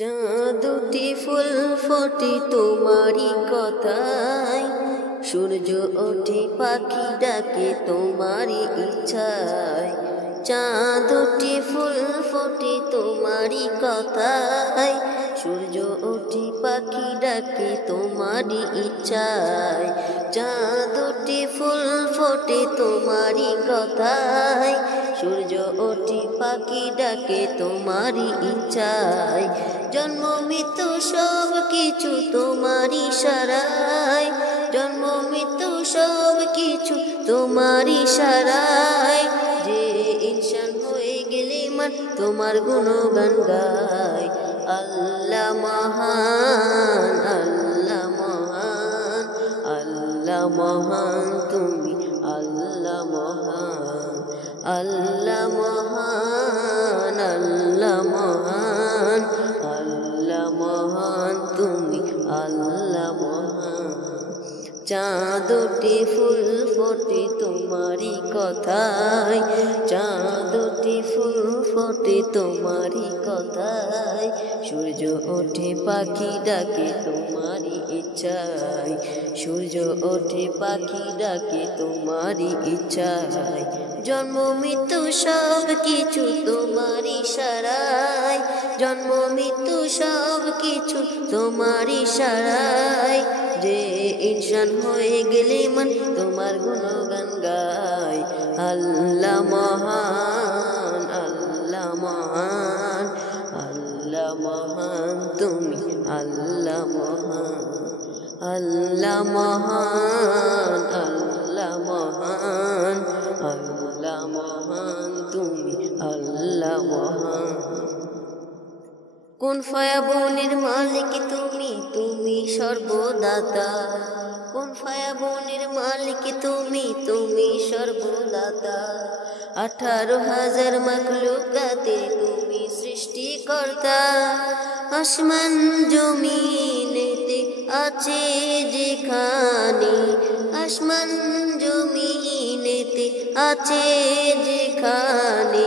চাঁদটি ফুল ফোটে তোমারই কথায়, সূর্য ওঠে পাখি ডাকে তোমারই ইচ্ছায়। চাঁদটি ফুল ফোটে তোমারই কথায়, সূর্য ওঠে পাখি ডাকে তোমারই ইচ্ছায়। চাঁদটি ফুল ফোটে তোমারই কথায়, সূর্য ওঠে পাখি ডাকে তোমারই ইচ্ছায়। জন্ম মৃত্যু সব কিছু তোমারই ইশারায়, জন্ম মৃত্যু সব কিছু তোমারই ইশারায়। যে ইনসান হয়ে গেলে মান তোমার গুণগান গায়। আল্লাহ মহান, আল্লাহ মহান, আল্লাহ মহান তুমি, আল্লাহ মহান, আল্লাহ মহান, আল্লাহ মহান, আল্লাহ মহান তুমি, আল্লাহ মহান। চাঁদটি ফুল ফোটে তোমারই কথায়, চাঁদটি ফুল ফোটে তোমারই কথায়। সূর্য ওঠে পাখি ডাকে তোমারই ইচ্ছায়, সূর্য ওঠে পাখি ডাকে তোমারই ইচ্ছায়। জন্ম মৃত্যু সব কিছু তোমারই ইশারায়, জন্ম মৃত্যু সব কিছু তোমারই ইশারায়। যে ইনসান হয়ে গেলে মান তোমার গুণগান গায়। আল্লাহ মহান, আল্লাহ মহান, আল্লাহ মহান তুমি, আল্লাহ মহান, আল্লাহ মহান, আল্লাহ মহান, আল্লাহ মহান তুমি, আল্লাহ মহান। কোন ফায়াবনের মালিক তুমি, তুমি সর্বদাতা। কোন ফায়াবনের মালিক তুমি, তুমি সর্বদাতা। 18,000 মাখলুকাতে তুমি সৃষ্টিকর্তা। আসমান জমিনেতে আছে যেখানে, আসমান জমিনেতে আছে যেখানে।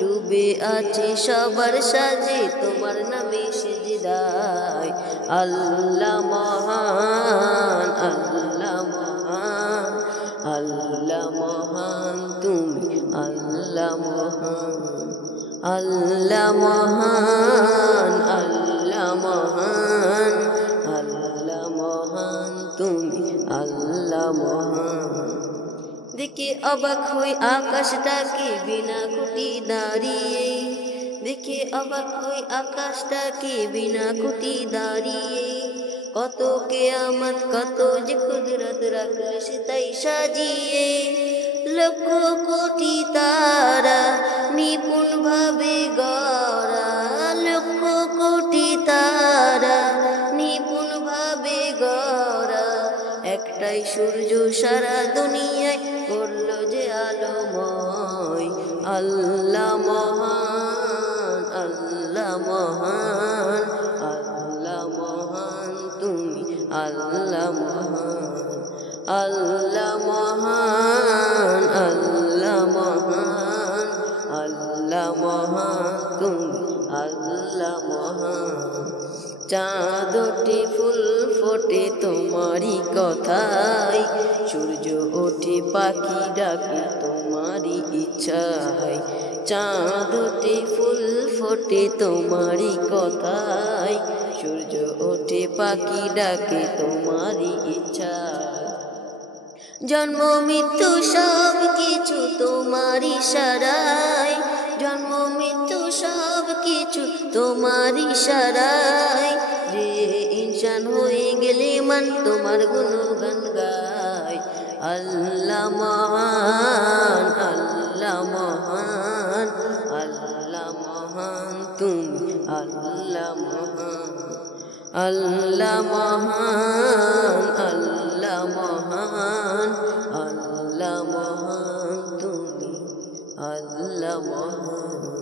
ডুবে আছে সবার সাজে তোমার নামে সিজদায়। আল্লাহ মহান, আল্লাহ মহান, আল্লাহ মহান তুমি, আল্লাহ মহান, আল্লাহ মহান, আল্লাহ মহান, আল্লাহ মহান তুমি, আল্লাহ মহান। দেখে অবাক হই আকাশটাকে বিনা খুঁটি দাঁড়িয়ে, দেখে অবাক হই আকাশটাকে বিনা খুঁটি দাঁড়িয়ে। কত কিয়ামত কত যে কুদরত রাখলে সে তাই সাজিয়ে। লক্ষ কোটি তারা নিপুণ ভাবে গড়া, লক্ষ কোটি তারা নিপুণ ভাবে গড়া। একটাই সূর্য সারা দুনিয়ায় করলো যে আলোময়। আল্লাহ মহান, আল্লাহ মহান, আল্লাহ মহান তুমি, আল্লাহ মহান, আল্লাহ মহান, আল্লাহ মহান, আল্লাহ মহান তুমি, আল্লাহ মহান। চাঁদটি ফুল ফোটে তোমারই কথায়, সূর্য ওঠে পাখি ডাকে তোমারই ইচ্ছায়। চাঁদটি ফুল ফোটে তোমারই কথায়, সূর্য ওঠে পাখি ডাকে তোমারই ইচ্ছায়। জন্ম মৃত্যু সব কিছু তোমারই ইশারায়, জন্ম মৃত্যু সব কিছু তোমারই ইশারায়। যে ইনসান হয়ে গেলে মান তোমার গুণগান গায়। আল্লাহ মহান, আল্লাহ মহান, আল্লাহ মহান তুমি, আল্লাহ মহান, আল্লাহ মহান, আল্লাহ মহান, আল্লাহ মহান তুমি, আল্লাহ মহান।